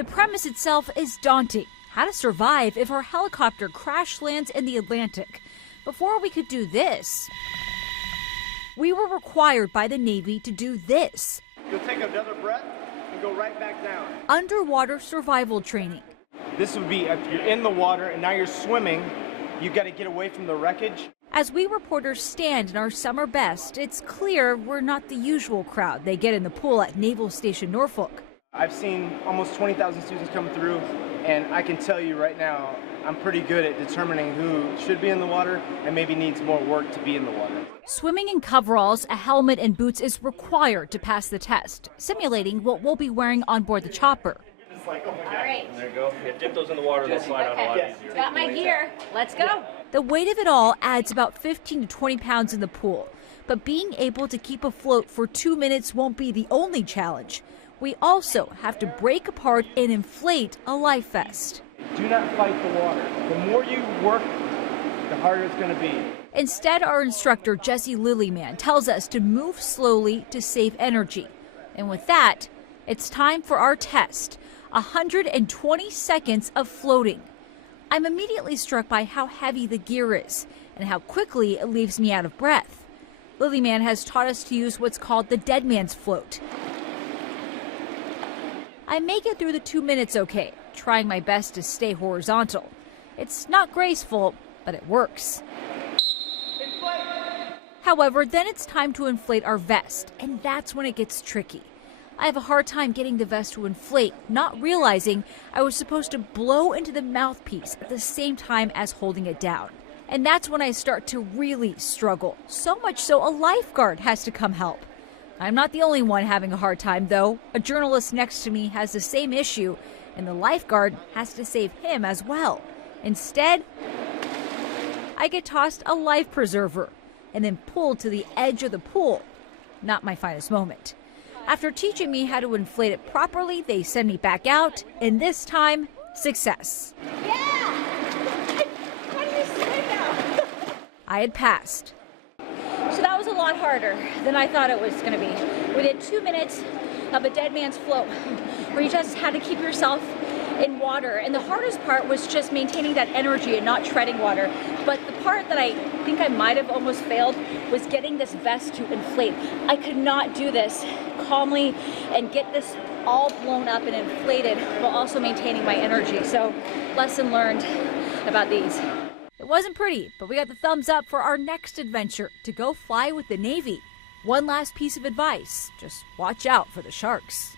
The premise itself is daunting. How to survive if our helicopter crash lands in the Atlantic. Before we could do this, we were required by the Navy to do this. You'll take another breath and go right back down. Underwater survival training. This would be, if you're in the water and now you're swimming, you've got to get away from the wreckage. As we reporters stand in our summer best, it's clear we're not the usual crowd they get in the pool at Naval Station Norfolk. I've seen almost 20,000 students come through, and I can tell you right now, I'm pretty good at determining who should be in the water and maybe needs more work to be in the water. Swimming in coveralls, a helmet, and boots is required to pass the test, simulating what we'll be wearing on board the chopper. All right. There you go. You dip those in the water, they'll slide out a lot easier. Got my gear. Let's go. The weight of it all adds about 15 to 20 pounds in the pool. But being able to keep afloat for 2 minutes won't be the only challenge. We also have to break apart and inflate a life vest. Do not fight the water. The more you work, the harder it's going to be. Instead, our instructor, Jesse Lilyman, tells us to move slowly to save energy. And with that, it's time for our test. 120 seconds of floating. I'm immediately struck by how heavy the gear is and how quickly it leaves me out of breath. Lilyman has taught us to use what's called the dead man's float. I make it through the 2 minutes okay, trying my best to stay horizontal. It's not graceful, but it works. However, then it's time to inflate our vest, and that's when it gets tricky. I have a hard time getting the vest to inflate, not realizing I was supposed to blow into the mouthpiece at the same time as holding it down. And that's when I start to really struggle, so much so a lifeguard has to come help. I'm not the only one having a hard time, though. A journalist next to me has the same issue, and the lifeguard has to save him as well. Instead, I get tossed a life preserver and then pulled to the edge of the pool. Not my finest moment. After teaching me how to inflate it properly, they send me back out, and this time, success. Yeah! How do you swim now? I had passed. So that was a lot harder than I thought it was going to be. We did 2 minutes of a dead man's float, where you just had to keep yourself in water. And the hardest part was just maintaining that energy and not treading water. But the part that I think I might have almost failed was getting this vest to inflate. I could not do this calmly and get this all blown up and inflated while also maintaining my energy. So, lesson learned about these. It wasn't pretty, but we got the thumbs up for our next adventure to go fly with the Navy. One last piece of advice, just watch out for the sharks.